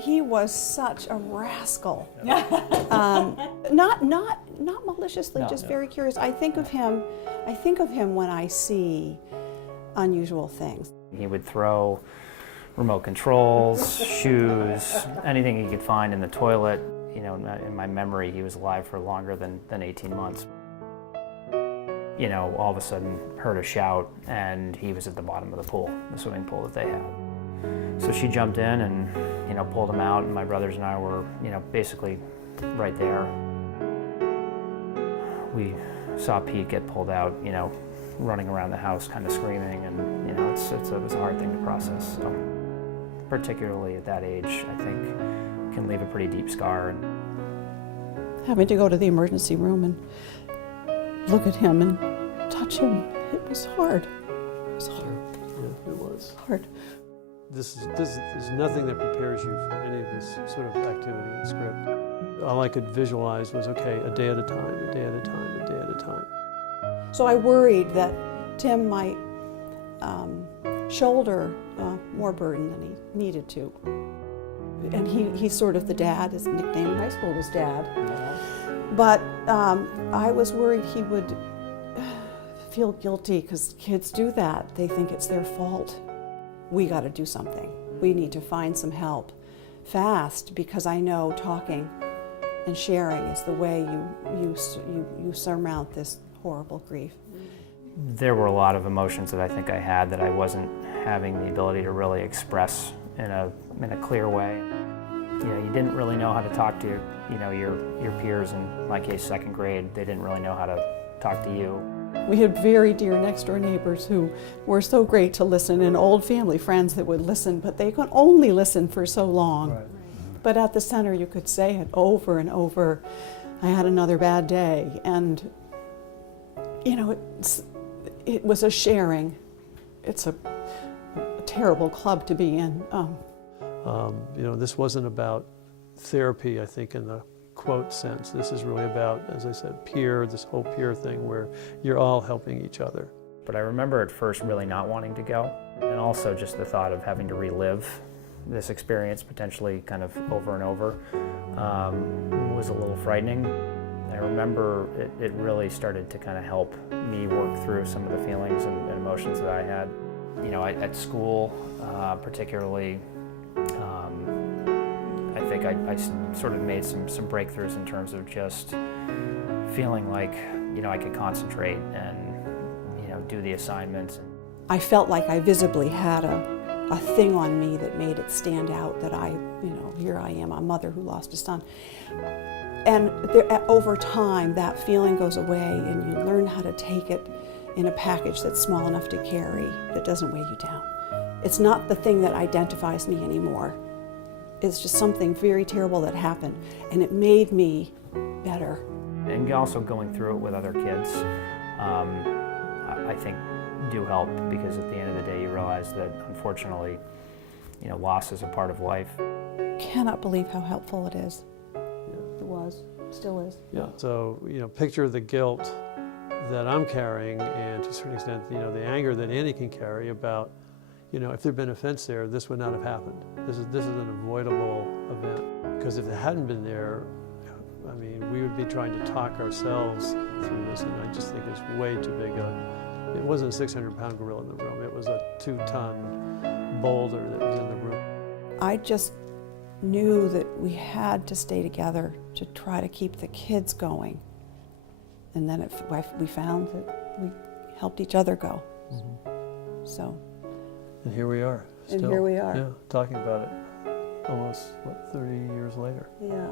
He was such a rascal. Not maliciously, No. just very curious. I think of him when I see unusual things. He would throw remote controls, shoes, anything he could find in the toilet. You know, in my memory, he was alive for longer than 18 months. You know, all of a sudden heard a shout, and he was at the bottom of the pool, the swimming pool that they had. So she jumped in and, you know, pulled him out, and my brothers and I were, you know, basically right there. We saw Pete get pulled out, you know, running around the house, kind of screaming, and, you know, it was a hard thing to process. So, particularly at that age, I think, can leave a pretty deep scar. Having to go to the emergency room and look at him and touch him, it was hard. It was hard. Yeah, it was. Hard. There's nothing that prepares you for any of this sort of activity and script. All I could visualize was, okay, a day at a time, a day at a time, a day at a time. So I worried that Tim might shoulder more burden than he needed to. And he's sort of the dad. His nickname in high school was Dad. But I was worried he would feel guilty, because kids do that. They think it's their fault. We got to do something. We need to find some help fast, because I know talking and sharing is the way you surmount this horrible grief. There were a lot of emotions that I think I had that I wasn't having the ability to really express in a clear way. You know, you didn't really know how to talk to your peers. In my case, second grade, they didn't really know how to talk to you. We had very dear next-door neighbors who were so great to listen, and old family friends that would listen, but they could only listen for so long. Right. But at the center, you could say it over and over. I had another bad day, and you know, it was a sharing. It's a terrible club to be in. You know, this wasn't about therapy, I think, in the quote sense. This is really about, as I said, peer, this whole peer thing where you're all helping each other. But I remember at first really not wanting to go, and also just the thought of having to relive this experience potentially kind of over and over was a little frightening. I remember it really started to kind of help me work through some of the feelings and emotions that I had. You know, at school, particularly, I think I sort of made some breakthroughs in terms of just feeling like, you know, I could concentrate and, you know, do the assignments. I felt like I visibly had a thing on me that made it stand out, that here I am, a mother who lost a son. And over time, that feeling goes away, and you learn how to take it in a package that's small enough to carry, that doesn't weigh you down. It's not the thing that identifies me anymore. It's just something very terrible that happened, and it made me better. And also going through it with other kids, I think do help, because at the end of the day you realize that unfortunately, you know, loss is a part of life. Cannot believe how helpful it is. Yeah. It was, still is. Yeah. So, you know, picture the guilt that I'm carrying, and to a certain extent, you know, the anger that Annie can carry about, you know, if there'd been a fence there, this would not have happened. This is an avoidable event. Because if it hadn't been there, I mean, we would be trying to talk ourselves through this, and I just think it's way too big it wasn't a 600-pound gorilla in the room. It was a 2-ton boulder that was in the room. I just knew that we had to stay together to try to keep the kids going. And then we found that we helped each other go. Mm-hmm. So. And here we are. Still, and here we are. Yeah, talking about it almost, 30 years later. Yeah.